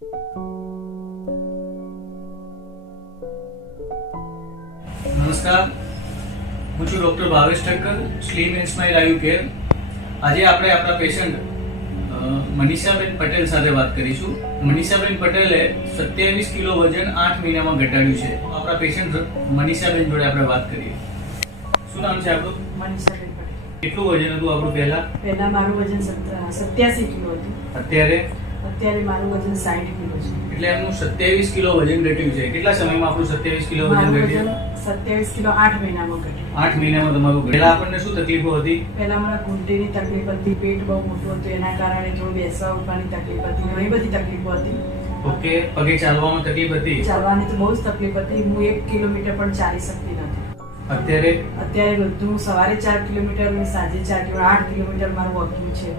નમસ્કાર, હું છું doctor Bhavesh Thakkar, slim and smile આયુ કેર. આજે આપણે આપણા પેશન્ટ મનીષાબેન પટેલ સાથે વાત કરીશું. મનીષાબેન પટેલે 27 કિલો વજન 8 મહિનામાં ઘટાડ્યું છે. આપણા પેશન્ટ મનીષાબેન જોડે આપણે વાત કરીએ. શું નામ છે આપણું? મનીષાબેન પટેલ. કેટલું વજન હતું આપણું પહેલા મારું વજન 87 કિલો હતું. અત્યારે મારું વજન 60 કિલો છે. એટલે એમનું 27 કિલો વજન ઘટ્યું છે. કેટલા સમયમાં આપણું 27 કિલો વજન ઘટ્યું? 27 કિલો 8 મહિનામાં ઘટ્યું. 8 મહિનામાં તમારું. પહેલા આપણને શું તકલીફો હતી? પહેલા મને ઘૂંટીની તકલીફ હતી, પેટ બહુ મોટું હતું, એના કારણે થોડું બેસવા ઉઠવાની તકલીફ હતી, ઘણી બધી તકલીફો હતી. ઓકે, પગે ચાલવામાં તકલીફ હતી? ચાલવાની તો બહુ જ તકલીફ હતી. હું 1 કિલોમીટર પણ ચાલી શકતી નથી. અત્યારે બધું સવારે 4 કિલોમીટર અને સાંજે 4 કિલોમીટર, 8 કિલોમીટર મારું વોકિંગ છે.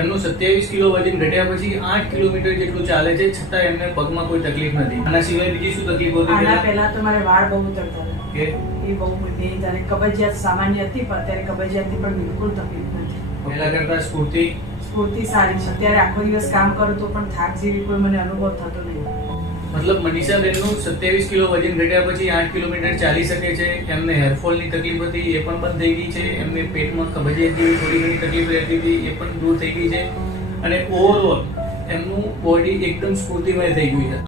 એમનું 27 કિલો વજન ઘટ્યા પછી 8 કિલોમીટર જેટલું ચાલે છે, છતાં એમને પગમાં કોઈ તકલીફ નથી. આના સિવાય બીજી શું તકલીફ હતી? આના પહેલા તો મારે વાળ બહુ ઉતરતા હતા. કે એ બહુ મોટી અને કબજિયાત સામાન્ય હતી, પણ અત્યારે કબજિયાતની પણ બિલકુલ તકલીફ નથી. પહેલા કરતા સ્ફૂર્તિ સારી છે. અત્યારે આખો દિવસ કામ કરું તો પણ થાક જેવી કોઈ મને અનુભવ થતો નહીં. મતલબ મનીષાબેનનું 27 કિલો વજન ઘટ્યા પછી 8 કિલોમીટર ચાલી શકે છે. એમને હેરફોલની તકલીફ હતી, એ પણ બંધ થઈ ગઈ છે. એમને પેટમાં કબજિયાત જેવી થોડી ઘણી તકલીફ રહેતી હતી, એ પણ દૂર થઈ ગઈ છે. અને ઓવરઓલ એમનું બોડી એકદમ સ્ફૂર્તિમય થઈ ગયું છે.